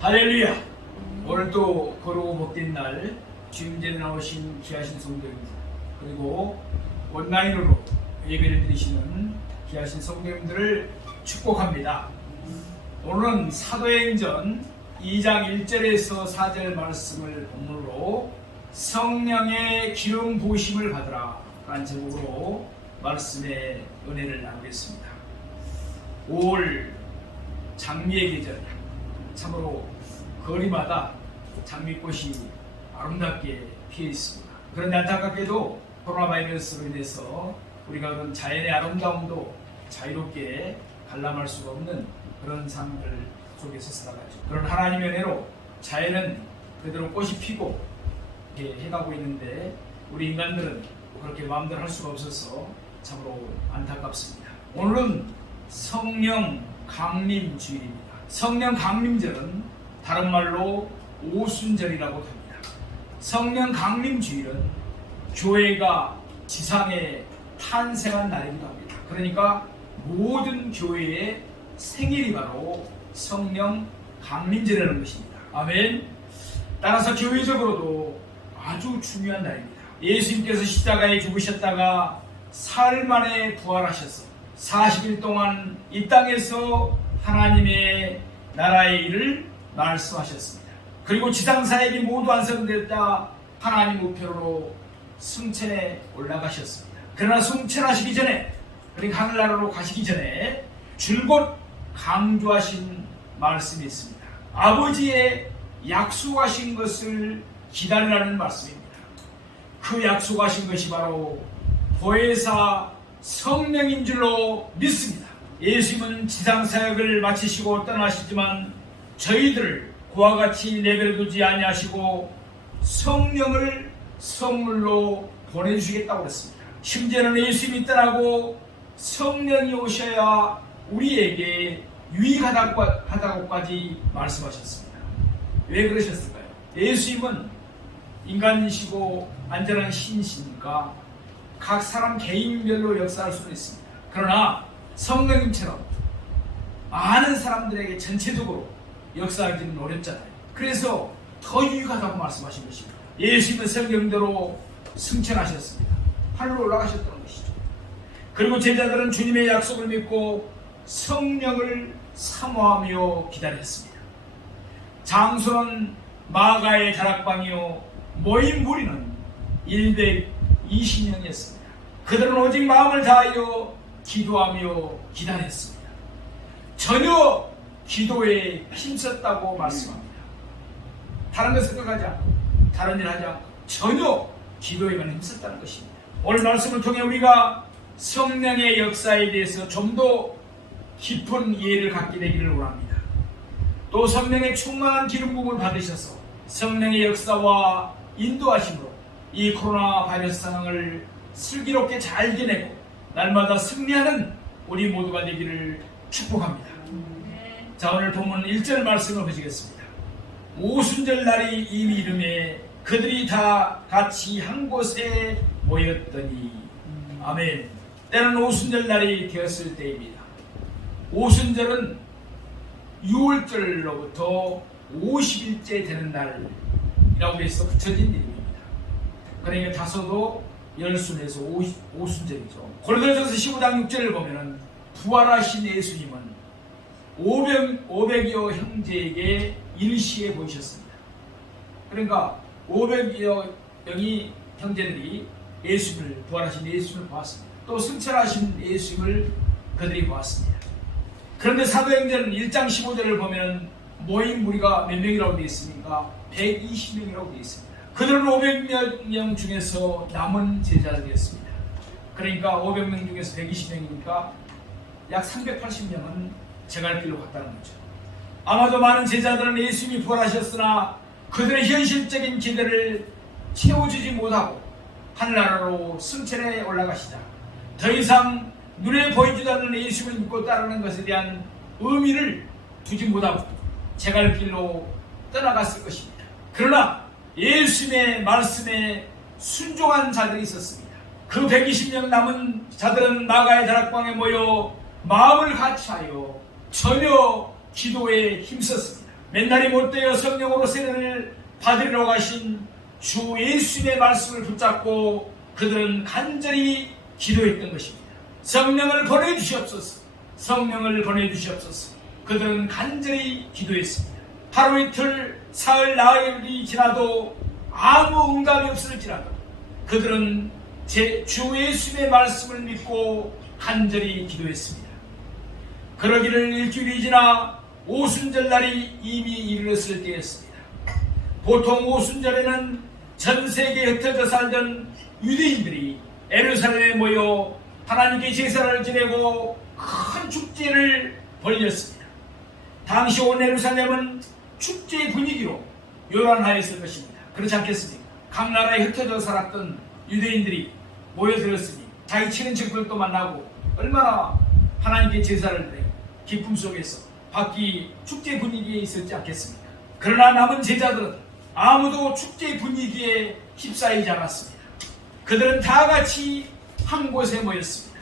할렐루야! 오늘 또 거룩고 복된 날 주임제에 나오신 귀하신 성도님들, 그리고 온라인으로 예배를 드리시는 귀하신 성도님들을 축복합니다. 오늘은 사도행전 2장 1절에서 4절 말씀을 본문으로 성령의 기름 부으심을 받으라 라는 제목으로 말씀의 은혜를 나누겠습니다. 5월 장미의 계절, 참으로 거리마다 장미꽃이 아름답게 피어 있습니다. 그런데 안타깝게도 코로나 바이러스로 인해서 우리가 그런 자연의 아름다움도 자유롭게 관람할 수가 없는 그런 상황들 속에서 살아가죠. 그런 하나님의 은혜로 자연은 그대로 꽃이 피고 이렇게 해가고 있는데 우리 인간들은 그렇게 마음대로 할 수가 없어서 참으로 안타깝습니다. 오늘은 성령 강림 주일입니다. 성령 강림절은 다른 말로 오순절이라고 합니다. 성령 강림 주일은 교회가 지상에 탄생한 날이기도 합니다. 그러니까 모든 교회의 생일이 바로 성령 강림절이라는 것입니다. 아멘. 따라서 교회적으로도 아주 중요한 날입니다. 예수님께서 십자가에 죽으셨다가 사흘 만에 부활하셔서 40일 동안 이 땅에서 하나님의 나라의 일을 말씀하셨습니다. 그리고 지상사역이 모두 완성되었다 하나님 우편으로 승천에 올라가셨습니다. 그러나 승천하시기 전에, 그러니까 하늘나라로 가시기 전에 줄곧 강조하신 말씀이 있습니다. 아버지의 약속하신 것을 기다리라는 말씀입니다. 그 약속하신 것이 바로 보혜사 성령인 줄로 믿습니다. 예수님은 지상사역을 마치시고 떠나시지만 저희들을 그와 같이 내버려두지 아니하시고 성령을 선물로 보내주시겠다고 그랬습니다. 심지어는 예수님이 떠나고 성령이 오셔야 우리에게 유익하다고까지 말씀하셨습니다. 왜 그러셨을까요? 예수님은 인간이시고 안전한 신이시니까 각 사람 개인별로 역사할 수는 있습니다. 그러나 성령님처럼 많은 사람들에게 전체적으로 역사하기는 어렵잖아요. 그래서 더 유익하다고 말씀하신 것입니다. 예수님은 성경대로 승천하셨습니다. 하늘로 올라가셨다는 것이죠. 그리고 제자들은 주님의 약속을 믿고 성령을 사모하며 기다렸습니다. 장소는 마가의 다락방이요 모인 무리는 120명이었습니다. 그들은 오직 마음을 다하여 기도하며 기다렸습니다. 전혀 기도에 힘썼다고 말씀합니다. 다른 것 생각하지 않고 다른 일 하지 않고 전혀 기도에만 힘썼다는 것입니다. 오늘 말씀을 통해 우리가 성령의 역사에 대해서 좀 더 깊은 이해를 갖게 되기를 원합니다. 또 성령의 충만한 기름 부음을 받으셔서 성령의 역사와 인도하심으로 이 코로나 바이러스 상황을 슬기롭게 잘 이겨내고 날마다 승리하는 우리 모두가 되기를 축복합니다. 자, 오늘 본문 1절 말씀을 보시겠습니다. 오순절 날이 이미 이름에 그들이 다 같이 한 곳에 모였더니 아멘. 때는 오순절 날이 되었을 때입니다. 오순절은 6월절로부터 50일째 되는 날이라고 해서 붙여진 이름입니다. 그러니까 다소도 열순에서 오순절이죠. 고린도전서 15장 6절을 보면은 부활하신 예수님은 500여 형제에게 일시에 보이셨습니다. 그러니까 500여 명이 형제들이 예수님을, 부활하신 예수님을 보았습니다. 또 승천하신 예수님을 그들이 보았습니다. 그런데 사도행전 1장 15절을 보면 모인 무리가 몇 명이라고 되어 있습니까? 120명이라고 되어 있습니다. 그들은 500명 중에서 남은 제자들이었습니다. 그러니까 500명 중에서 120명이니까 약 380명은 제갈길로 갔다는 거죠. 아마도 많은 제자들은 예수님이 부활하셨으나 그들의 현실적인 기대를 채워주지 못하고 하늘나라로 승천에 올라가시자 더 이상 눈에 보이지도 않는 예수님을 믿고 따르는 것에 대한 의미를 두지 못하고 제갈길로 떠나갔을 것입니다. 그러나 예수님의 말씀에 순종한 자들이 있었습니다. 그 120명 남은 자들은 마가의 다락방에 모여 마음을 같이하여 전혀 기도에 힘썼습니다. 맨날이 못되어 성령으로 세례를 받으러 가신 주 예수님의 말씀을 붙잡고 그들은 간절히 기도했던 것입니다. 성령을 보내주시옵소서. 성령을 보내주시옵소서. 그들은 간절히 기도했습니다. 하루 이틀 사흘 나흘이 지나도 아무 응답이 없을지라도 그들은 주 예수님의 말씀을 믿고 간절히 기도했습니다. 그러기를 일주일이 지나 오순절날이 이미 이르렀을 때였습니다. 보통 오순절에는 전 세계에 흩어져 살던 유대인들이 예루살렘에 모여 하나님께 제사를 지내고 큰 축제를 벌였습니다. 당시 온 예루살렘은 축제의 분위기로 요란하였을 것입니다. 그렇지 않겠습니까? 각 나라에 흩어져 살았던 유대인들이 모여들었으니 자기 친인척들도 만나고 얼마나 하나님께 제사를 드리고 기쁨 속에서 밖이 축제 분위기에 있었지 않겠습니까? 그러나 남은 제자들은 아무도 축제 분위기에 휩싸이지 않았습니다. 그들은 다 같이 한 곳에 모였습니다.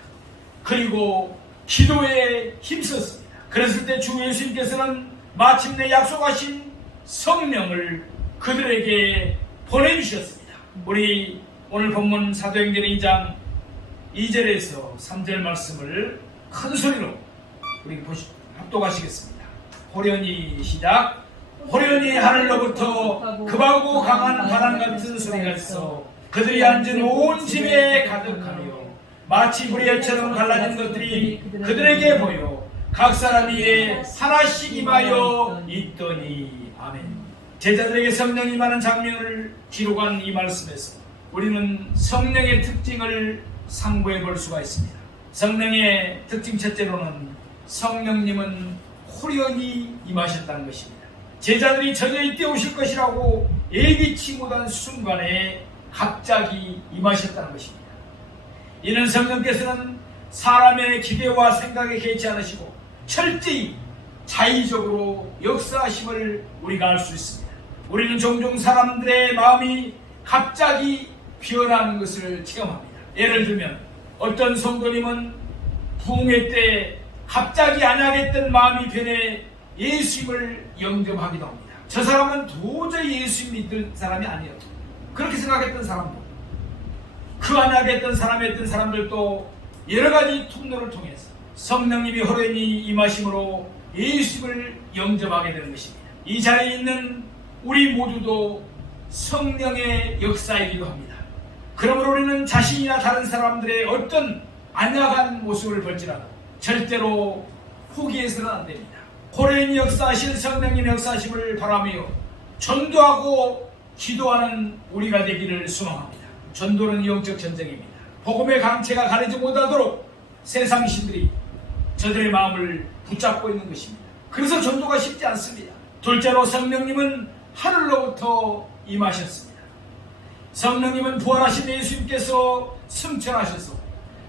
그리고 기도에 힘썼습니다. 그랬을 때 주 예수님께서는 마침내 약속하신 성령을 그들에게 보내주셨습니다. 우리 오늘 본문 사도행전 2장 2절에서 3절 말씀을 큰 소리로 우리 합독하시겠습니다. 호련히 시작. 호련히 하늘로부터 급하고 강한 바람 같은 소리가 있어 그들이 앉은 온 집에 가득하며 마치 불의처럼 갈라진 것들이 그들에게 보여 각 사람 위에 하나씩 임하여 있더니. 아멘. 제자들에게 성령이 임하는 장면을 기록한 이 말씀에서 우리는 성령의 특징을 상고해 볼 수가 있습니다. 성령의 특징 첫째로는 성령님은 호련히 임하셨다는 것입니다. 제자들이 전혀 이때 오실 것이라고 예기치 못한 순간에 갑자기 임하셨다는 것입니다. 이는 성령께서는 사람의 기대와 생각에 개의치 않으시고 철저히 자의적으로 역사하심을 우리가 알 수 있습니다. 우리는 종종 사람들의 마음이 갑자기 변하는 것을 체험합니다. 예를 들면 어떤 성도님은 부흥회 때 갑자기 안하겠던 마음이 변해 예수님을 영접하기도 합니다. 저 사람은 도저히 예수 믿을 사람이 아니었다. 그렇게 생각했던 사람도, 그 안하겠던 사람이었던 사람들도 여러 가지 통로를 통해서 성령님이 호련히 임하심으로 예수님을 영접하게 되는 것입니다. 이 자리에 있는 우리 모두도 성령의 역사이기도 합니다. 그러므로 우리는 자신이나 다른 사람들의 어떤 안약한 모습을 볼지라도 절대로 포기해서는 안 됩니다. 호련히 역사하실 성령님의 역사하심을 바라며 전도하고 기도하는 우리가 되기를 소망합니다. 전도는 영적 전쟁입니다. 복음의 강체가 가리지 못하도록 세상 신들이 저들의 마음을 붙잡고 있는 것입니다. 그래서 전도가 쉽지 않습니다. 둘째로 성령님은 하늘로부터 임하셨습니다. 성령님은 부활하신 예수님께서 승천하셔서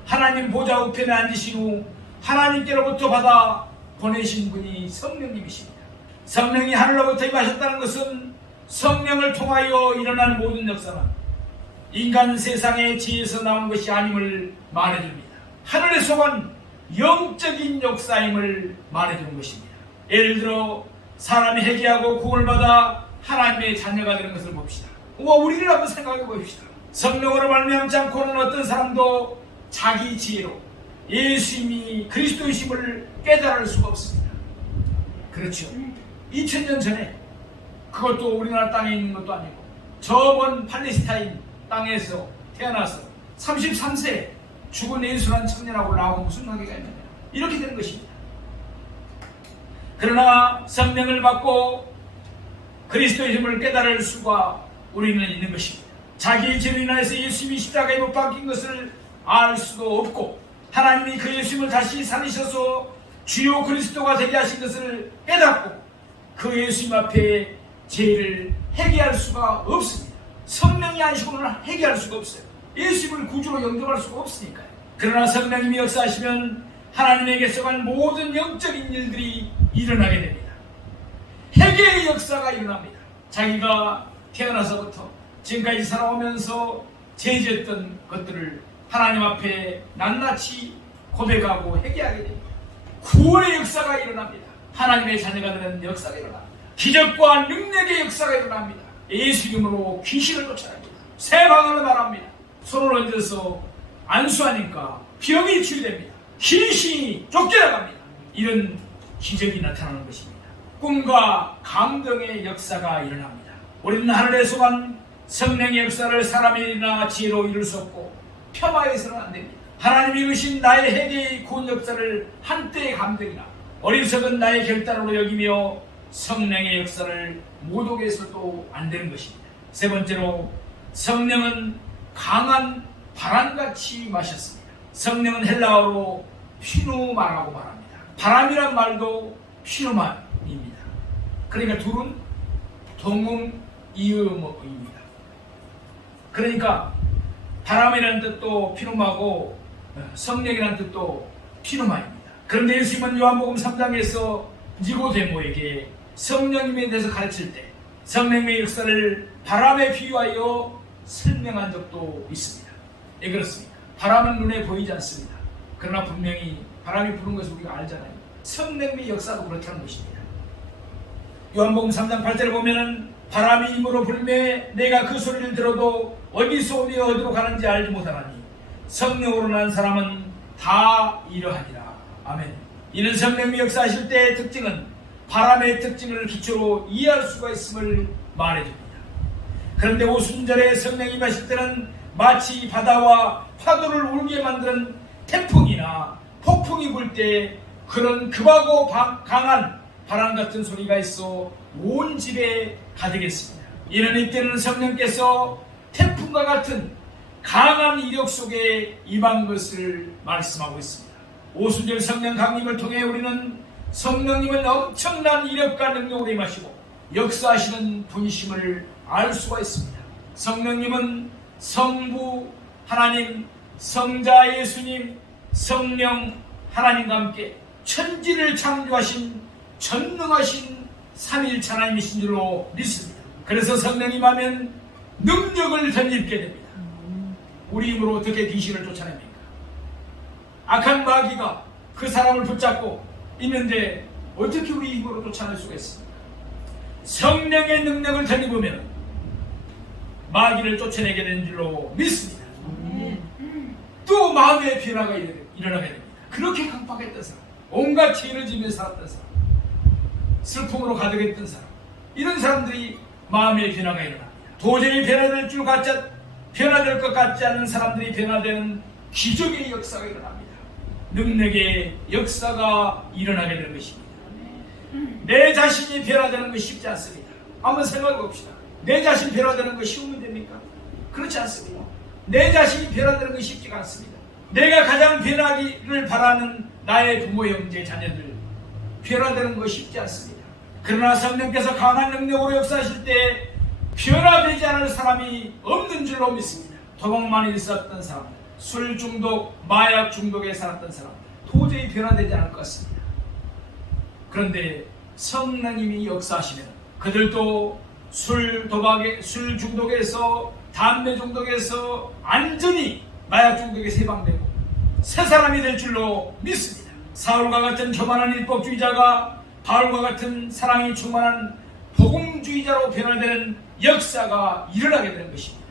하나님 보좌 우편에 앉으신 후 하나님께로부터 받아 보내신 분이 성령님이십니다. 성령이 하늘로부터 임하셨다는 것은 성령을 통하여 일어나는 모든 역사는 인간 세상의 지혜에서 나온 것이 아님을 말해줍니다. 하늘에 속한 영적인 역사임을 말해주는 것입니다. 예를 들어 사람이 회개하고 구원을 받아 하나님의 자녀가 되는 것을 봅시다. 우리를 한번 생각해 봅시다. 성령으로 말미암지 않고는 어떤 사람도 자기 지혜로 예수님이 그리스도이심을 깨달을 수가 없습니다. 그렇죠. 2000년 전에, 그것도 우리나라 땅에 있는 것도 아니고 저번 팔레스타인 땅에서 태어나서 33세 죽은 예수란 청년하고 나하고 무슨 관계가 있느냐, 이렇게 되는 것입니다. 그러나 성령을 받고 그리스도의 힘을 깨달을 수가 우리는 있는 것입니다. 자기의 죄로 인하여서 예수님이 십자가에 못 박힌 것을 알 수도 없고 하나님이 그 예수님을 다시 살리셔서 주요 그리스도가 되게 하신 것을 깨닫고 그 예수님 앞에 죄를 회개할 수가 없습니다. 성령이 아니시고는 회개할 수가 없어요. 예수님을 구주로 영접할 수가 없으니까요. 그러나 성령님이 역사하시면 하나님에게 속한 모든 영적인 일들이 일어나게 됩니다. 회개의 역사가 일어납니다. 자기가 태어나서부터 지금까지 살아오면서 죄졌던 것들을 하나님 앞에 낱낱이 고백하고 회개하게 됩니다. 구원의 역사가 일어납니다. 하나님의 자녀가 되는 역사가 일어납니다. 기적과 능력의 역사가 일어납니다. 예수 이름으로 귀신을 쫓아냅니다. 새 방언을 말합니다. 손을 얹어서 안수하니까 병이 치유됩니다. 귀신이 쫓겨나갑니다. 이런 기적이 나타나는 것입니다. 꿈과 감동의 역사가 일어납니다. 우리는 하늘에 속한 성령의 역사를 사람이나 지혜로 이룰 수 없고 폄하해서는 안 됩니다. 하나님이 이루신 나의 회개의 구원 역사를 한때의 감동이나 어리석은 나의 결단으로 여기며 성령의 역사를 모독해서도 안 되는 것입니다. 세 번째로, 성령은 강한 바람같이 마셨습니다. 성령은 헬라어로 피누마라고 말합니다. 바람이란 말도 피누마입니다. 그러니까 둘은 동음 이음어입니다. 그러니까 바람이라는 뜻도 피누마고 성령이라는 뜻도 피누마입니다. 그런데 예수님은 요한복음 3장에서 니고데모에게 성령님에 대해서 가르칠 때 성령의 역사를 바람에 비유하여 설명한 적도 있습니다. 예, 그렇습니다. 바람은 눈에 보이지 않습니다. 그러나 분명히 바람이 부는 것을 우리가 알잖아요. 성령의 역사도 그렇다는 것입니다. 요한복음 3장 8절에 보면은 바람이 힘으로 불매 내가 그 소리를 들어도 어디서 오며 어디로 가는지 알지 못하나니 성령으로 난 사람은 다 이러하니라. 아멘. 이는 성령이 역사하실 때의 특징은 바람의 특징을 기초로 이해할 수가 있음을 말해줍니다. 그런데 오순절에 성령이 임하실 때는 마치 바다와 파도를 울게 만드는 태풍이나 폭풍이 불 때 그런 급하고 강한 바람 같은 소리가 있어 온 집에 가득했습니다. 이는 이때는 성령께서 태풍과 같은 강한 이력 속에 임한 것을 말씀하고 있습니다. 오순절 성령 강림을 통해 우리는 성령님은 엄청난 이력과 능력으로 임하시고 역사하시는 분심을 알 수가 있습니다. 성령님은 성부 하나님, 성자 예수님, 성령 하나님과 함께 천지를 창조하신 전능하신 삼위일체 하나님이신 줄로 믿습니다. 그래서 성령님 하면 능력을 덧입게 됩니다. 우리 힘으로 어떻게 귀신을 쫓아냅니까? 악한 마귀가 그 사람을 붙잡고 있는데 어떻게 우리 힘으로 쫓아낼 수가 있습니까? 성령의 능력을 덧입으면 마귀를 쫓아내게 되는 줄로 믿습니다. 또 마음의 변화가 일어나게 됩니다. 그렇게 강팍했던 사람, 온갖 죄를 지며 살았던 사람, 슬픔으로 가득했던 사람, 이런 사람들이 마음의 변화가 일어납니다. 도저히 변화될 것 같지 않은 사람들이 변화되는 기적의 역사가 일어납니다. 능력의 역사가 일어나게 되는 것입니다. 내 자신이 변화되는 것이 쉽지 않습니다. 한번 생각해 봅시다. 내 자신 변화되는 것이 쉬운 문제입니까? 그렇지 않습니다. 내 자신이 변화되는 것이 쉽지가 않습니다. 내가 가장 변하기를 바라는 나의 부모, 형제, 자녀들 변화되는 것이 쉽지 않습니다. 그러나 성령께서 강한 능력으로 역사하실 때 변화되지 않을 사람이 없는 줄로 믿습니다. 도망만 있었던 사람들, 술 중독, 마약 중독에 살았던 사람들 도저히 변화되지 않을 것 같습니다. 그런데 성령님이 역사하시면 그들도 술 중독에서 담배 중독에서 완전히 마약 중독에서 해방되고 새 사람이 될 줄로 믿습니다. 사울과 같은 교만한 율법주의자가 바울과 같은 사랑이 충만한 복음주의자로 변화되는 역사가 일어나게 되는 것입니다.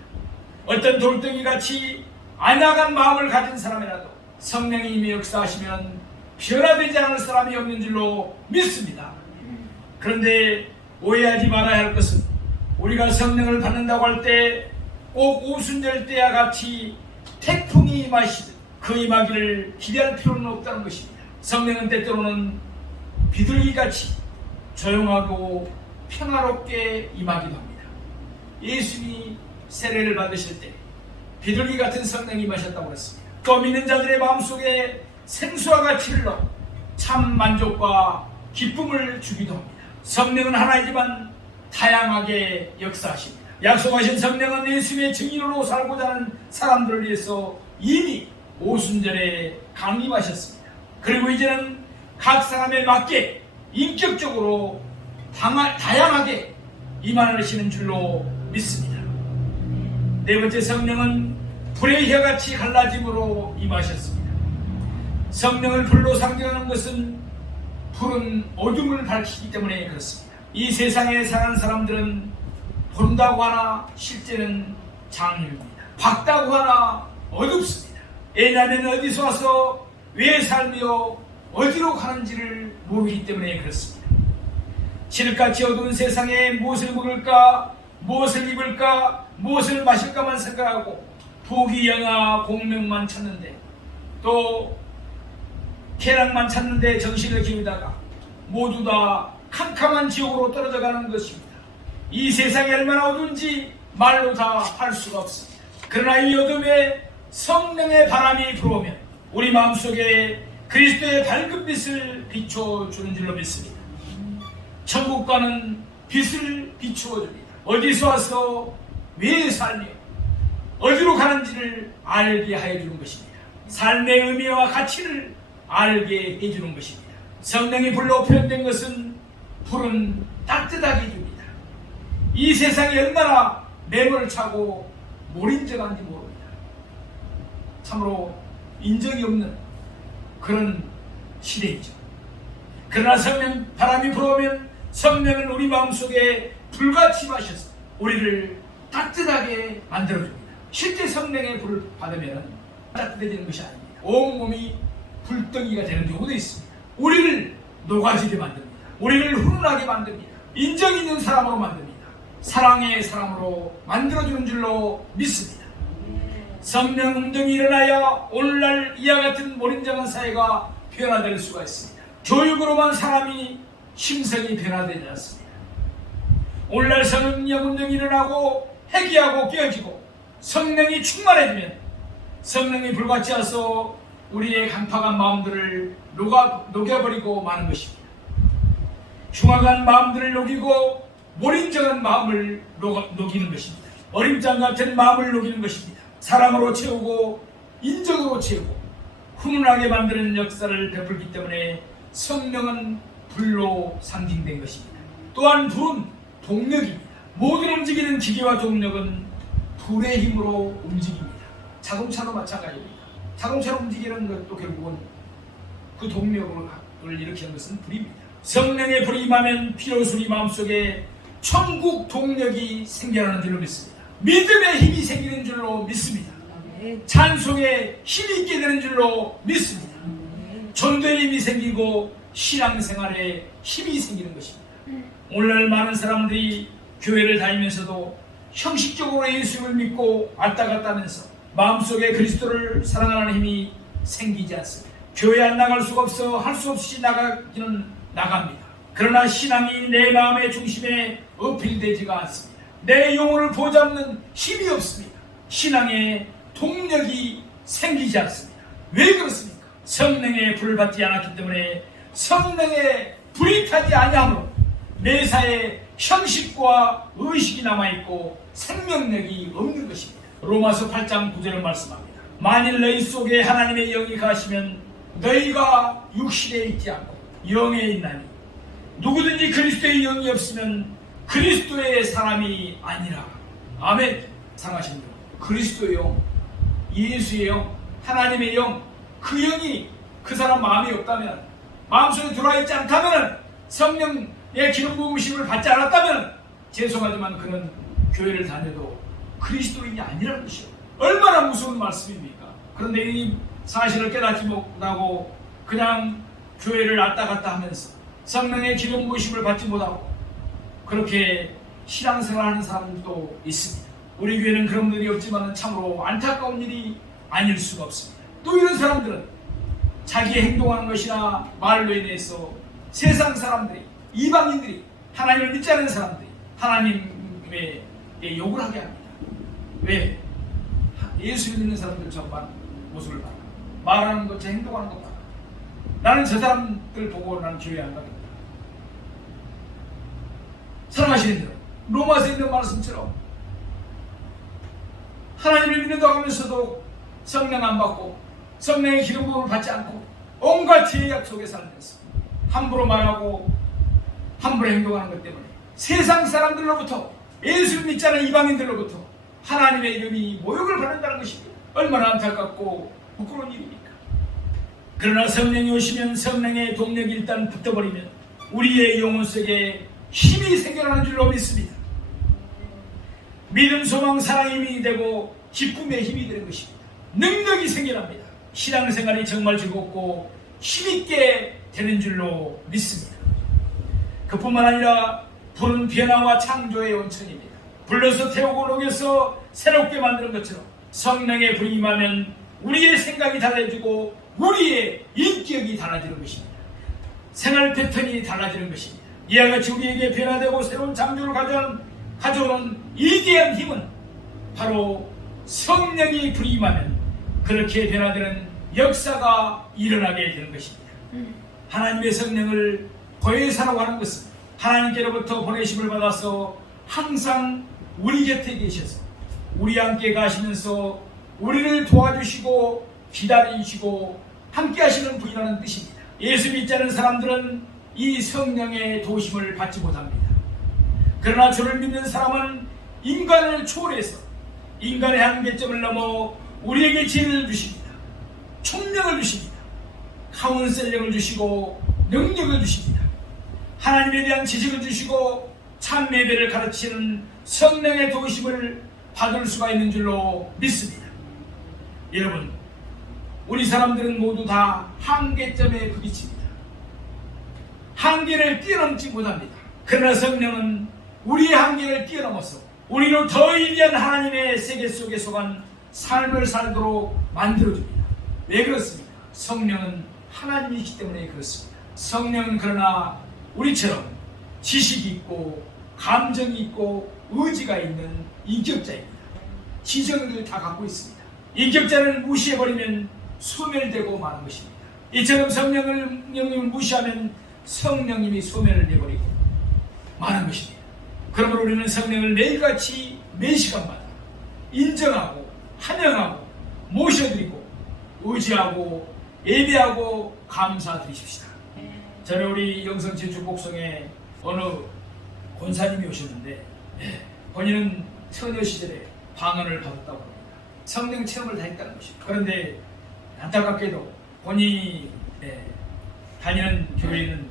어떤 돌덩이같이 안약한 마음을 가진 사람이라도 성령이 이미 역사하시면 변화되지 않을 사람이 없는 줄로 믿습니다. 그런데 오해하지 말아야 할 것은 우리가 성령을 받는다고 할 때 꼭 오순절 때와 같이 태풍이 임하시듯 그 임하기를 기대할 필요는 없다는 것입니다. 성령은 때때로는 비둘기같이 조용하고 평화롭게 임하기도 합니다. 예수님이 세례를 받으실 때 비둘기 같은 성령이 임하셨다고 했습니다. 또 믿는 자들의 마음속에 생수와 같이 흘러 참 만족과 기쁨을 주기도 합니다. 성령은 하나이지만 다양하게 역사하십니다. 약속하신 성령은 예수님의 증인으로 살고자 하는 사람들을 위해서 이미 오순절에 강림하셨습니다. 그리고 이제는 각 사람에 맞게 인격적으로 다양하게 임하시는 줄로 믿습니다. 네 번째, 성령은 불의 혀같이 갈라짐으로 임하셨습니다. 성령을 불로 상징하는 것은 불은 어둠을 밝히기 때문에 그렇습니다. 이 세상에 사는 사람들은 본다고 하나 실제는 장애입니다. 밝다고 하나 어둡습니다. 왜냐하면 어디서 와서 왜 살며 어디로 가는지를 모르기 때문에 그렇습니다. 칠흑같이 어두운 세상에 무엇을 먹을까, 무엇을 입을까, 무엇을 마실까만 생각하고 부귀 영화 공명만 찾는데, 또 쾌락만 찾는데 정신을 기울이다가 모두 다 캄캄한 지옥으로 떨어져 가는 것입니다. 이 세상이 얼마나 어두운지 말로 다 할 수가 없습니다. 그러나 이 어둠에 성령의 바람이 불어오면 우리 마음속에 그리스도의 밝은 빛을 비춰주는 줄로 믿습니다. 천국과는 빛을 비추어줍니다. 어디서 와서 왜 살며 어디로 가는지를 알게 하여 주는 것입니다. 삶의 의미와 가치를 알게 해주는 것입니다. 성령이 불로 표현된 것은 불은 따뜻하게 해줍니다. 이 세상이 얼마나 매몰을 차고 몰인정한지 모릅니다. 참으로 인정이 없는 그런 시대이죠. 그러나 성령 바람이 불어오면 성령은 우리 마음속에 불같이 마셔서 우리를 따뜻하게 만들어줍니다. 실제 성령의 불을 받으면 따뜻해지는 것이 아닙니다. 온몸이 불덩이가 되는 경우도 있습니다. 우리를 녹아지게 만듭니다. 우리를 훈훈하게 만듭니다. 인정 있는 사람으로 만듭니다. 사랑의 사람으로 만들어주는 줄로 믿습니다. 성령 운동이 일어나야 오늘날 이와 같은 몰인정한 사회가 변화될 수가 있습니다. 교육으로만 사람이 심성이 변화되지 않습니다. 오늘날 성령 운동이 일어나고 회개하고 깨어지고 성령이 충만해지면 성령이 불같이 와서 우리의 강팍한 마음들을 녹여버리고 마는 것입니다. 흉악한 마음들을 녹이고 몰인정한 마음을 녹이는 것입니다. 어림장 같은 마음을 녹이는 것입니다. 사랑으로 채우고 인정으로 채우고 훈훈하게 만드는 역사를 베풀기 때문에 성령은 불로 상징된 것입니다. 또한 불은 동력입니다. 모든 움직이는 기계와 동력은 불의 힘으로 움직입니다. 자동차도 마찬가지입니다. 자동차로 움직이는 것도 결국은 그 동력을 일으키는 것은 불입니다. 성령의 불이 임하면 비로소 우리 마음속에 천국 동력이 생겨나는 줄로 믿습니다. 믿음의 힘이 생기는 줄로 믿습니다. 찬송에 힘이 있게 되는 줄로 믿습니다. 전도의 힘이 생기고 신앙생활에 힘이 생기는 것입니다. 오늘날 많은 사람들이 교회를 다니면서도 형식적으로 예수를 믿고 왔다 갔다 하면서 마음속에 그리스도를 사랑하는 힘이 생기지 않습니다. 교회 안 나갈 수가 없어 할 수 없이 나가기는 나갑니다. 그러나 신앙이 내 마음의 중심에 어필되지가 않습니다. 내 영혼을 보잡는 힘이 없습니다. 신앙의 동력이 생기지 않습니다. 왜 그렇습니까? 성령의 불을 받지 않았기 때문에 성령의 불이 타지 아니하므로 매사에 형식과 의식이 남아있고 생명력이 없는 것입니다. 로마서 8장 9절을 말씀합니다. 만일 너희 속에 하나님의 영이 가시면 너희가 육신에 있지 않고 영에 있나니 누구든지 그리스도의 영이 없으면 그리스도의 사람이 아니라. 아멘. 사랑하십니다. 그리스도의 영, 예수의 영, 하나님의 영, 그 영이 그 사람 마음에 없다면, 마음속에 들어와 있지 않다면, 성령의 기름 부으심을 받지 않았다면 죄송하지만 그는 교회를 다녀도 그리스도인이 아니라는 것이요. 얼마나 무서운 말씀입니까? 그런데 이 사실을 깨닫지 못하고 그냥 교회를 왔다 갔다 하면서 성령의 기름 부으심을 받지 못하고 그렇게 신앙생활하는 사람들도 있습니다. 우리 교회는 그런 분들이 없지만 참으로 안타까운 일이 아닐 수가 없습니다. 또 이런 사람들은 자기 행동하는 것이나 말로 인해서 세상 사람들이, 이방인들이, 하나님을 믿지 않는 사람들이 하나님의 욕을 하게 합니다. 왜? 예수 믿는 사람들 저만 모습을 봐. 말하는 것, 제 행동하는 것 봐. 나는 저 사람들 보고 나는 교회 안 가겠다. 사랑하시는 여러분, 로마서에 있는 말씀처럼 하나님을 믿는다고 하면서도 성령 안 받고 성령의 기름 부음을 받지 않고 온갖 죄악 속에 살면서 함부로 말하고 함부로 행동하는 것 때문에 세상 사람들로부터, 예수를 믿지 않는 이방인들로부터 하나님의 이름이 모욕을 받는다는 것입니다. 얼마나 안타깝고 부끄러운 일입니까? 그러나 성령이 오시면 성령의 동력이 일단 붙어버리면 우리의 영혼 속에 힘이 생겨나는 줄로 믿습니다. 믿음, 소망, 사랑의 힘이 되고 기쁨의 힘이 되는 것입니다. 능력이 생겨납니다. 신앙생활이 정말 즐겁고 힘있게 되는 줄로 믿습니다. 그뿐만 아니라 불은 변화와 창조의 원천입니다. 불러서 태우고 녹여서 새롭게 만드는 것처럼 성령의 불이 임하면 우리의 생각이 달라지고 우리의 인격이 달라지는 것입니다. 생활 패턴이 달라지는 것입니다. 이와 같이 우리에게 변화되고 새로운 창조를 가져오는 위대한 힘은 바로 성령이 불이 임하면 그렇게 변화되는 역사가 일어나게 되는 것입니다. 하나님의 성령을 거해사라고 하는 것은 하나님께로부터 보내심을 받아서 항상 우리 곁에 계셔서 우리와 함께 가시면서 우리를 도와주시고 기다리시고 함께 하시는 분이라는 뜻입니다. 예수 믿지 않은 사람들은 이 성령의 도우심을 받지 못합니다. 그러나 주를 믿는 사람은 인간을 초월해서 인간의 한계점을 넘어 우리에게 지혜를 주십니다. 총명을 주십니다. 카운셀링을 주시고 능력을 주십니다. 하나님에 대한 지식을 주시고 참 예배를 가르치는 성령의 도우심을 받을 수가 있는 줄로 믿습니다. 여러분, 우리 사람들은 모두 다 한계점에 부딪힙니다. 한계를 뛰어넘지 못합니다. 그러나 성령은 우리의 한계를 뛰어넘어서 우리로 더 위대한 하나님의 세계 속에 속한 삶을 살도록 만들어줍니다. 왜 그렇습니까? 성령은 하나님이기 때문에 그렇습니다. 성령은 그러나 우리처럼 지식이 있고 감정이 있고 의지가 있는 인격자입니다. 지성을 다 갖고 있습니다. 인격자를 무시해버리면 소멸되고 마는 것입니다. 이처럼 성령을 무시하면 성령님이 소멸을 내버리고 마는 것입니다. 그러므로 우리는 성령을 매일같이 매시간마다 인정하고 환영하고 모셔드리고 의지하고 예배하고 감사드리십시다. 전에 우리 영성 제주 곡성에 어느 권사님이 오셨는데 본인은 처녀 시절에 방언을 받았다고 합니다. 성령 체험을 다 했다는 것입니다. 그런데 안타깝게도 본인이 다니는 교회는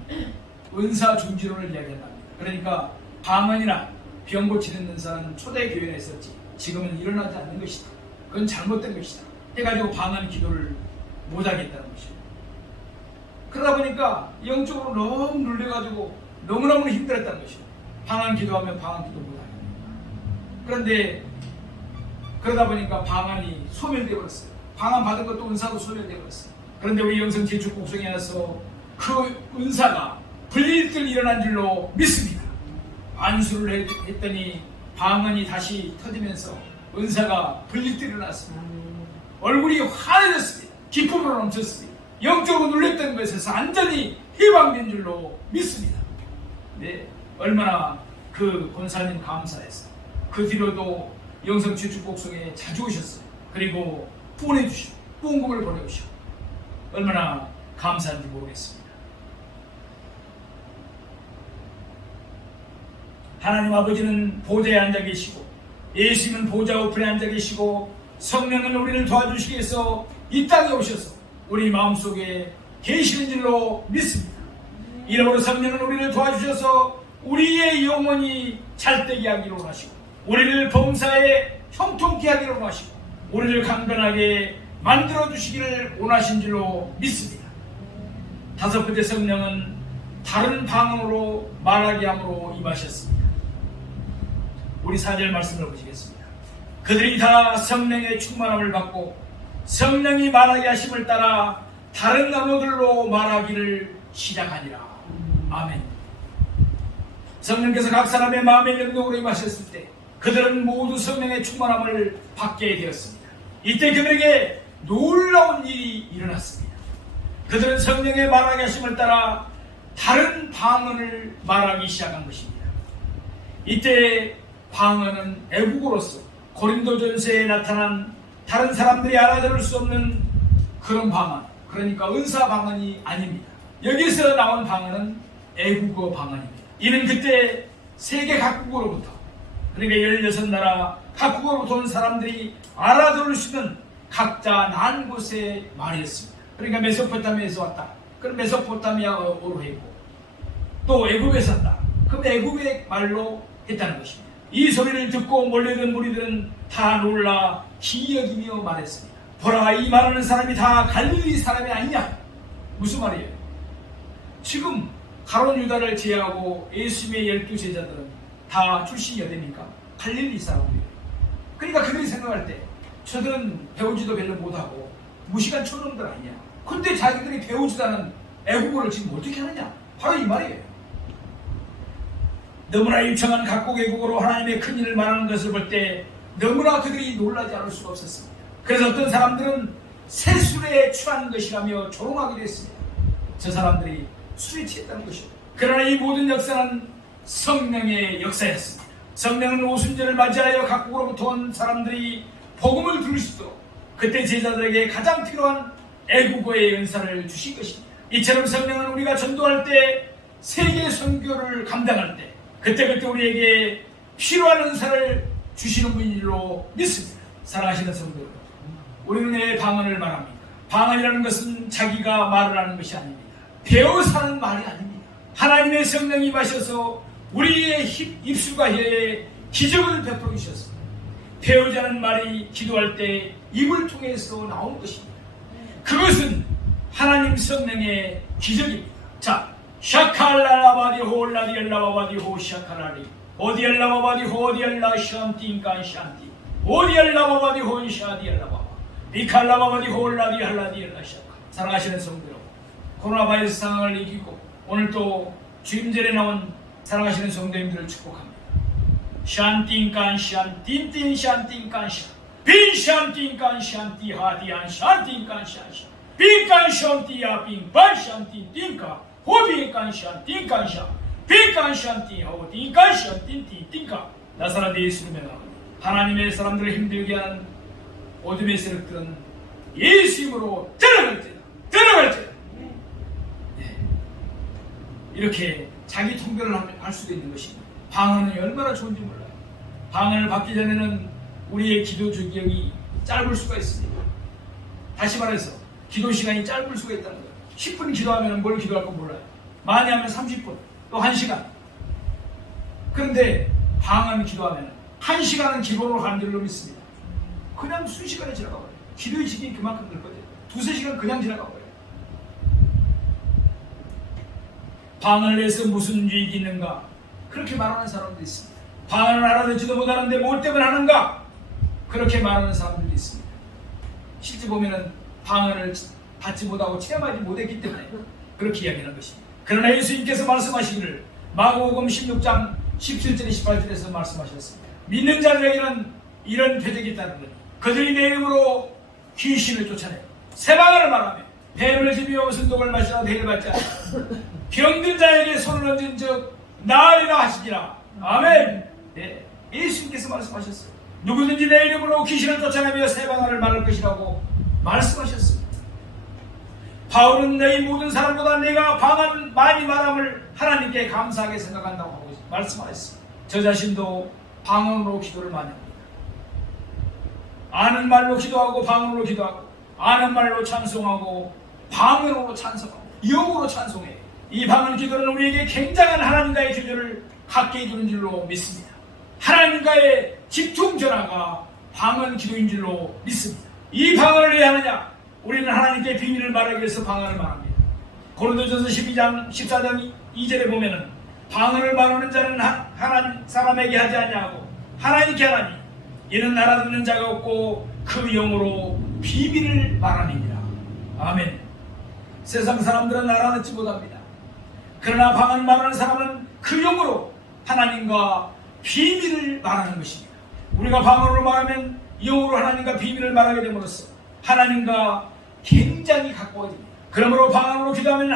은사 중지론을 이야기한답니다. 그러니까 방언이나 병 고치는 은사는 초대 교회에 있었지 지금은 일어나지 않는 것이다. 그건 잘못된 것이다. 해가지고 방언 기도를 못하겠다는 것입니다. 그러다 보니까 영적으로 너무 눌려가지고 너무너무 힘들었다는 것입니다. 방언 기도하면 방언 기도 못하겠다. 그런데 그러다 보니까 방언이 소멸되어 버렸어요. 방언 받은 것도 은사도 소멸되어 버렸어요. 그런데 우리 영성 제주 곡성에 와서 그 은사가 불일들 일어난 줄로 믿습니다. 안수를 했더니 방언이 다시 터지면서 은사가 불일들 일어났습니다. 얼굴이 환해졌습니다. 기쁨으로 넘쳤습니다. 영적으로 눌렸던 것에서 완전히 해방된 줄로 믿습니다. 네, 얼마나 그 권사님 감사해서 그 뒤로도 영성 제주 곡성에 자주 오셨어요. 그리고 보내주시고 후원금을 보내주시고 얼마나 감사한지 모르겠습니다. 하나님 아버지는 보좌에 앉아 계시고 예수님은 보좌 우편에 앉아 계시고 성령은 우리를 도와주시기 위해서 이 땅에 오셔서 우리 마음속에 계시는 줄로 믿습니다. 이러므로 성령은 우리를 도와주셔서 우리의 영혼이 잘되게 하기로 하시고 우리를 범사에 형통케 하기로 하시고 우리를 강건하게 만들어주시기를 원하신 줄로 믿습니다. 다섯 번째, 성령은 다른 방언으로 말하게 함으로 임하셨습니다. 우리 4절 말씀을 보시겠습니다. 그들이 다 성령의 충만함을 받고 성령이 말하게 하심을 따라 다른 언어들로 말하기를 시작하니라. 아멘. 성령께서 각 사람의 마음의 능력으로 임하셨을 때 그들은 모두 성령의 충만함을 받게 되었습니다. 이때 그들에게 놀라운 일이 일어났습니다. 그들은 성령의 말하게 하심을 따라 다른 방언을 말하기 시작한 것입니다. 이때 방언은 애국어로서 고린도전서에 나타난 다른 사람들이 알아들을 수 없는 그런 방언, 그러니까 은사 방언이 아닙니다. 여기서 나온 방언은 애국어 방언입니다. 이는 그때 세계 각국으로부터, 그러니까 16나라 각국으로부터 온 사람들이 알아들을 수 있는 각자 난 곳의 말이었습니다. 그러니까 메소포타미아에서 왔다. 그럼 메소포타미아어로 했고, 또 애굽에서 왔다. 그 애굽의 말로 했다는 것입니다. 이 소리를 듣고 몰려든 무리들은 다 놀라 기여기며 말했습니다. 보라, 이 말하는 사람이 다 갈릴리 사람이 아니냐? 무슨 말이에요? 지금 가룟 유다를 제외하고 예수님의 12 제자들은 다 출신이 어디입니까? 갈릴리 사람이에요. 그러니까 그들이 생각할 때 저들은 배우지도 별로 못하고 무식한 촌놈들 아니냐? 근데 자기들이 배우지도 않은 애국어를 지금 어떻게 하느냐? 바로 이 말이에요. 너무나 일정한 각국 애국어로 하나님의 큰 일을 말하는 것을 볼 때 너무나 그들이 놀라지 않을 수가 없었습니다. 그래서 어떤 사람들은 새 술에 취한 것이라며 조롱하기도 했습니다. 저 사람들이 술에 취했다는 것이죠. 그러나 이 모든 역사는 성령의 역사였습니다. 성령은 오순절을 맞이하여 각국으로부터 온 사람들이 복음을 들을 수 있도록 그때 제자들에게 가장 필요한 애국어의 은사를 주신 것입니다. 이처럼 성령은 우리가 전도할 때 세계 선교를 감당할 때 그때 우리에게 필요한 은사를 주시는 분인 줄로 믿습니다. 사랑하시는 성도 여러분, 우리는 왜 방언을 말합니까? 방언이라는 것은 자기가 말을 하는 것이 아닙니다. 배워서 하는 말이 아닙니다. 하나님의 성령이 마셔서 우리의 입술과 혀에 기적을 베풀어 주셨습니다. 배우지 않은 말이 기도할 때 입을 통해서 나온 것입니다. 그것은 하나님 성령의 기적입니다. 자, 샤칼라라바디 홀라디엘라바바디 호샤칼라리 오디엘라바바디 호디엘라 샨틴간 샨티 오디엘라바바디 혼샤디엘라바바 비칼라바바디 홀라디 할라디엘라 샤카. 사랑하시는 성도 여러분, 코로나 바이러스 상황을 이기고 오늘 또 주임절에 나온 사랑하시는 성도님들을 축복합니다. 샨틴간 샨틴틴 샨틴간 샤 빈샨틴간 샨티 하디안 샨틴간 샤샤 빈간 샨티야 빈반 샨틴틴가 호빈간 샨틴간샤 빈간 샨티 호딘간 샨틴틴틴가. 나사렛 예수님의 나라 하나님의 사람들을 힘들게 하는 어둠의 세력들은 예수 이름으로 들어갈지다. 이렇게 자기 통별을 할 수도 있는 것입니다. 방언은 얼마나 좋은지 몰라요. 방언을 받기 전에는 우리의 기도 주기형이 짧을 수가 있습니다. 다시 말해서 기도 시간이 짧을 수가 있다는 거예요. 10분 기도하면 뭘 기도할 건 몰라요. 많이 하면 30분, 또 1시간. 그런데 방언 기도하면 1시간은 기본으로 가는 줄로 믿습니다. 그냥 순식간에 지나가 버려요. 기도의 시간이 그만큼 늘거든요. 2-3시간 그냥 지나가 버려요. 방언을 해서 무슨 유익이 있는가? 그렇게 말하는 사람도 있습니다. 방언을 알아듣지도 못하는데 뭘 때문에 하는가? 그렇게 말하는 사람들도 있습니다. 실제 보면은 방언을 받지 못하고 체험하지 못했기 때문에 그렇게 이야기하는 것입니다. 그러나 예수님께서 말씀하시기를 마가복음 16장 17절 18절에서 말씀하셨습니다. 믿는 자들에게는 이런 표적이 있다는 것. 그들이 내 이름으로 귀신을 쫓아내고 새방언을 말하며 뱀을 집이며 순독을 마시라도 해를 받지 않고 병든 자에게 손을 얹은 즉 나으리라 하시니라. 아멘. 네, 예수님께서 말씀하셨어요. 누구든지 내 이름으로 귀신을 쫓아내며 새방언을 말할 것이라고 말씀하셨습니다. 바울은 너희 모든 사람보다 내가 방언 많이 말함을 하나님께 감사하게 생각한다고 하고 말씀하셨습니다. 저 자신도 방언으로 기도를 많이 합니다. 아는 말로 기도하고 방언으로 기도하고 아는 말로 찬송하고 방언으로 찬송하고 영어로 찬송해. 이 방언 기도는 우리에게 굉장한 하나님과의 교제를 갖게 해주는 줄로 믿습니다. 하나님과의 집중 전화가 방언 기도인 줄로 믿습니다. 이 방언을 왜 하느냐? 우리는 하나님께 비밀을 말하기 위해서 방언을 말합니다. 고린도전서 12장 14장 2절에 보면은 방언을 말하는 자는 하나님 사람에게 하지 아니하고 하나님께 하나니 이는 알아듣는 자가 없고 그 영으로 비밀을 말함이니라. 아멘. 세상 사람들은 알아듣지 못합니다. 그러나 방언 말하는 사람은 그 영으로 하나님과 비밀을 말하는 것입니다. 우리가 방언으로 말하면 영으로 하나님과 비밀을 말하게 됨으로써 하나님과 굉장히 가까워집니다. 그러므로 방언으로 기도하면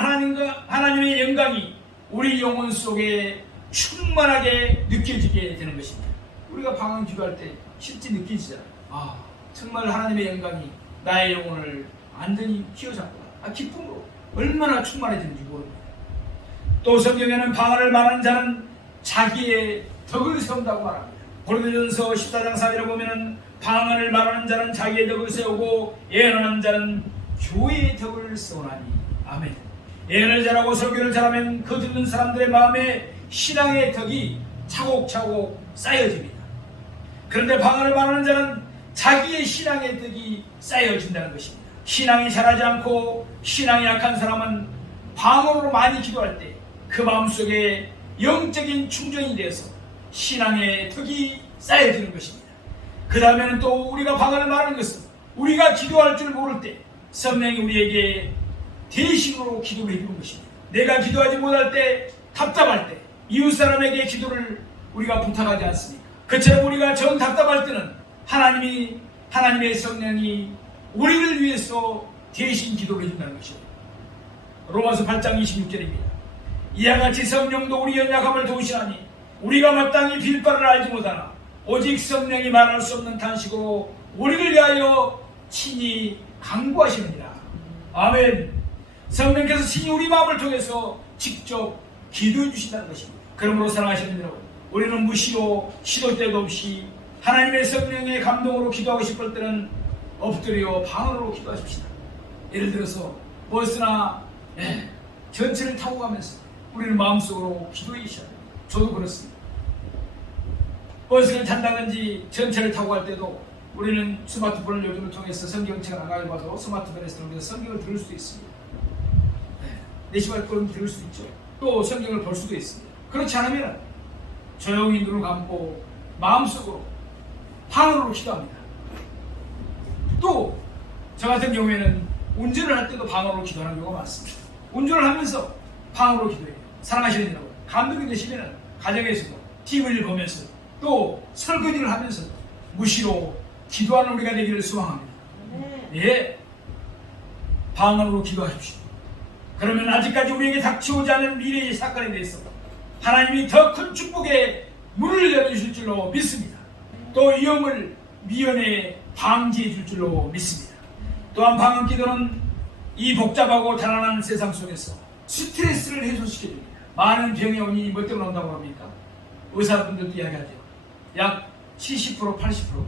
하나님의 영광이 우리 영혼 속에 충만하게 느껴지게 되는 것입니다. 우리가 방언 기도할 때 실제 느끼시잖아요. 아, 정말 하나님의 영광이 나의 영혼을 완전히 휘어잡구나. 기쁨으로 얼마나 충만해지는지 모릅니다. 또 성경에는 방언을 말하는 자는 자기의 덕을 세운다고 말합니다. 고린도전서 14장 4절에 보면은 방언을 말하는 자는 자기의 덕을 세우고 예언하는 자는 교회의 덕을 세우나니. 아멘. 예언을 잘하고 설교를 잘하면 그 듣는 사람들의 마음에 신앙의 덕이 차곡차곡 쌓여집니다. 그런데 방언을 말하는 자는 자기의 신앙의 덕이 쌓여진다는 것입니다. 신앙이 자라지 않고 신앙이 약한 사람은 방언으로 많이 기도할 때 그 마음속에 영적인 충전이 되어서 신앙의 덕이 쌓여지는 것입니다. 그 다음에는 또 우리가 방언을 말하는 것은 우리가 기도할 줄 모를 때 성령이 우리에게 대신으로 기도를 해주는 것입니다. 내가 기도하지 못할 때, 답답할 때 이웃 사람에게 기도를 우리가 부탁하지 않습니까? 그처럼 우리가 정 답답할 때는 하나님의 성령이 우리를 위해서 대신 기도를 해준다는 것입니다. 로마서 8장 26절입니다. 이와 같이 성령도 우리 연약함을 도우시나니 우리가 마땅히 빌 바를 알지 못하나 오직 성령이 말할 수 없는 탄식으로 우리를 위하여 친히 간구하시느니라. 아멘. 성령께서 친히 우리 마음을 통해서 직접 기도해 주신다는 것입니다. 그러므로 사랑하시는 여러분, 우리는 무시로 시도 때도 없이 하나님의 성령의 감동으로 기도하고 싶을 때는 엎드려 방언으로 기도하십시다. 예를 들어서 버스나 전철을 타고 가면서 우리는 마음속으로 기도해 주셔야 됩니다. 저도 그렇습니다. 버스를 탄다든지 전철을 타고 갈 때도 우리는 스마트폰을 요즘을 통해서 성경책을 안 가져봐서 스마트폰에서 통해서 성경을 들을 수도 있습니다. 내시발 걸음 들을 수도 있죠. 또 성경을 볼 수도 있습니다. 그렇지 않으면 조용히 눈을 감고 마음속으로 방언으로 기도합니다. 또 저 같은 경우에는 운전을 할 때도 방언으로 기도하는 경우가 많습니다. 운전을 하면서 방언으로 기도해요. 사랑하시는 여러분, 감독이 되시면 가정에서도 TV를 보면서 또 설거지를 하면서 무시로 기도하는 우리가 되기를 소망합니다. 예, 방언으로 기도하십시오. 그러면 아직까지 우리에게 닥쳐오지 않은 미래의 사건에 대해서 하나님이 더 큰 축복의 문을 열어주실 줄로 믿습니다. 또 위험을 미연에 방지해 줄 줄로 믿습니다. 또한 방언 기도는 이 복잡하고 단란한 세상 속에서 스트레스를 해소시켜줍니다. 많은 병의 원인이 뭐 때문에 온다고 합니까? 의사분들도 이야기하죠. 약 70%, 80%가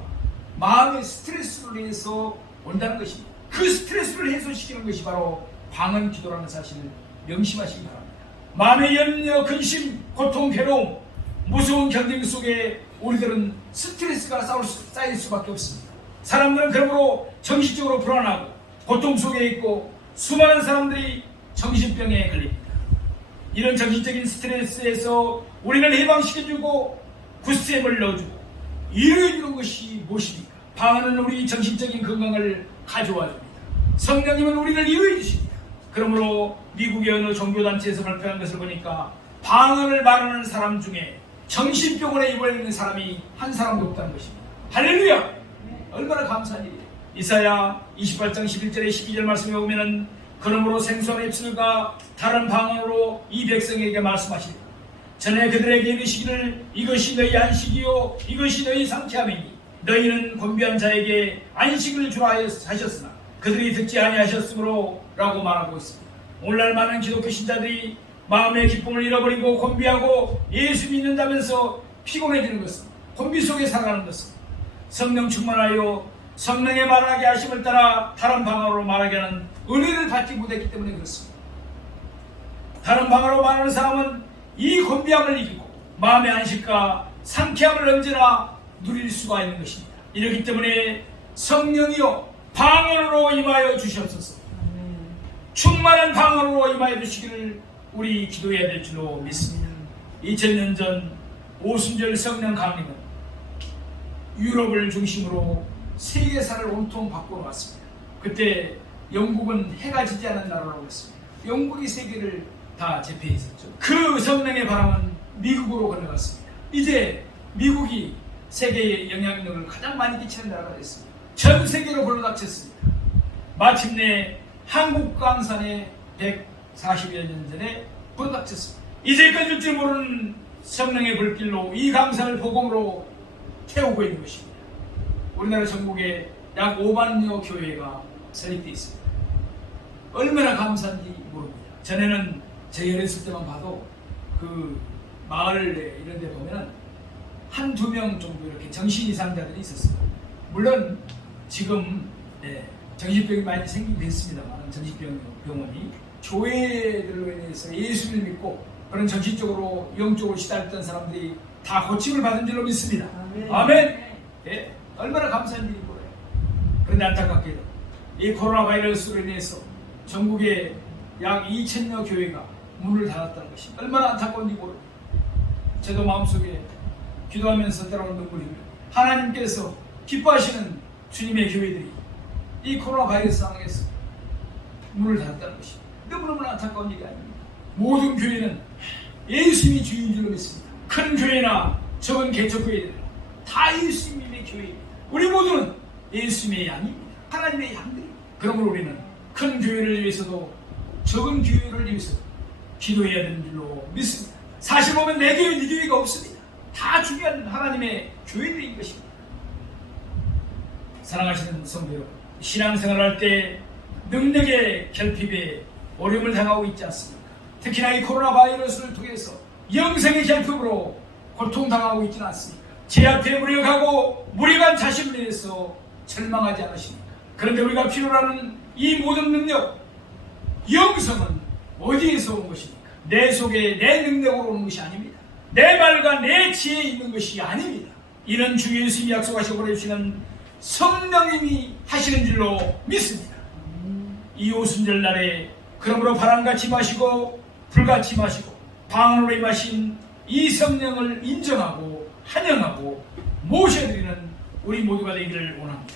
마음의 스트레스로 인해서 온다는 것입니다. 그 스트레스를 해소시키는 것이 바로 방언 기도라는 사실을 명심하시기 바랍니다. 마음의 염려, 근심, 고통, 괴로움, 무서운 경쟁 속에 우리들은 스트레스가 쌓일 수밖에 없습니다. 사람들은 그러므로 정신적으로 불안하고 고통 속에 있고 수많은 사람들이 정신병에 걸립니다. 이런 정신적인 스트레스에서 우리를 해방시켜주고 구쌤을 넣어주고 이루어주는 것이 무엇입니까? 방언은 우리 정신적인 건강을 가져와 줍니다. 성령님은 우리를 이루어 주십니다. 그러므로 미국의 어느 종교단체에서 발표한 것을 보니까 방언을 말하는 사람 중에 정신병원에 입원해 있는 사람이 한 사람도 없다는 것입니다. 할렐루야! 얼마나 감사한 일이에요. 이사야 28장 11절에 12절 말씀에 보면은 그러므로 생수한 입술과 다른 방언으로 이 백성에게 말씀하시리라. 전에 그들에게 이르시기를 이것이 너희 안식이요 이것이 너희 상쾌함이니 너희는 곤비한 자에게 안식을 주라 하셨으나 그들이 듣지 아니하셨으므로 라고 말하고 있습니다. 오늘날 많은 기독교 신자들이 마음의 기쁨을 잃어버리고 곤비하고 예수 믿는다면서 피곤해지는 것은, 곤비 속에 살아가는 것은 성령 충만하여 성령의 말하게 하심을 따라 다른 방언으로 말하게 하는 은혜를 받지 못했기 때문에 그렇습니다. 다른 방언으로 말하는 사람은 이 곤비함을 이기고 마음의 안식과 상쾌함을 언제나 누릴 수가 있는 것입니다. 이렇기 때문에 성령이여 방언으로 임하여 주시옵소서. 충만한 방언으로 임하여 주시기를 우리 기도해야 될 줄로 믿습니다. 2000년 전 오순절 성령 강림은 유럽을 중심으로 세계사를 온통 바꿔놓았습니다. 그때 영국은 해가 지지 않은 나라라고 했습니다. 영국이 세계를 다 제패했었죠. 그 성령의 바람은 미국으로 건너갔습니다. 이제 미국이 세계에 영향력을 가장 많이 끼치는 나라가 됐습니다. 전 세계로 불러닥쳤습니다. 마침내 한국 강산에 140여 년 전에 불러닥쳤습니다. 이제 꺼질 줄 모르는 성령의 불길로 이 강산을 복음으로 태우고 있는 것입니다. 우리나라 전국에 약 5만여 교회가 설립되어 있습니다. 얼마나 감사한지 모릅니다. 전에는 저희 어렸을 때만 봐도 그 마을에 이런 데 보면 한두 명 정도 이렇게 정신 이상자들이 있었어요. 물론 지금 정신병이 많이 생기긴 했습니다만 정신병원이 교회들로 인해서 예수를 믿고 그런 정신적으로 영적으로 시달렸던 사람들이 다 고침을 받은 줄로 믿습니다. 아멘. 아멘. 예, 얼마나 감사한 일이 뭐예요. 그런데 안타깝게도 이 코로나 바이러스로 인해서 전국에 약 2,000여 교회가 문을 닫았다는 것이 얼마나 안타까운지 모릅니다. 저도 마음속에 기도하면서 때로는 눈물이 흘려요. 하나님께서 기뻐하시는 주님의 교회들이 이 코로나 바이러스 상황에서 문을 닫았다는 것이 너무너무 안타까운 일이 아닙니다. 모든 교회는 예수님이 주인 줄로 믿습니다. 큰 교회나 적은 개척교회들 다 예수님의 교회입니다. 우리 모두는 예수님의 양입니다. 하나님의 양들입니다. 그러므로 우리는 큰 교회를 위해서도 적은 교회를 위해서도 기도해야 되는 줄로 믿습니다. 사실 보면 내 교회, 네 교회가 없습니다. 다 중요한 하나님의 교회들인 것입니다. 사랑하시는 성도 여러분, 신앙생활할 때 능력의 결핍에 어려움을 당하고 있지 않습니까? 특히나 이 코로나 바이러스를 통해서 영생의 결핍으로 고통당하고 있지는 않습니까? 제 앞에 무력하고 무력한 자신을 위해서 절망하지 않으십니까? 그런데 우리가 필요로 하는 이 모든 능력, 영성은 어디에서 온 것입니까? 내 속에 내 능력으로 오는 것이 아닙니다. 내 말과 내 지혜에 있는 것이 아닙니다. 이는 주 예수님이 약속하시고 보내주시는 성령님이 하시는 줄로 믿습니다. 이 오순절 날에 그러므로 바람같이 마시고 불같이 마시고 방언으로 임하신 이 성령을 인정하고 환영하고 모셔드리는 우리 모두가 되기를 원합니다.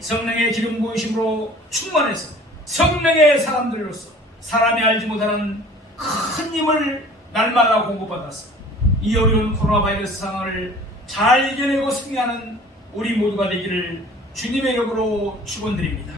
성령의 기름 부으심으로 충만해서 성령의 사람들로서 사람이 알지 못하는 큰 힘을 날마다 공급받아서 이 어려운 코로나 바이러스 상황을 잘 이겨내고 승리하는 우리 모두가 되기를 주님의 이름으로 축원드립니다.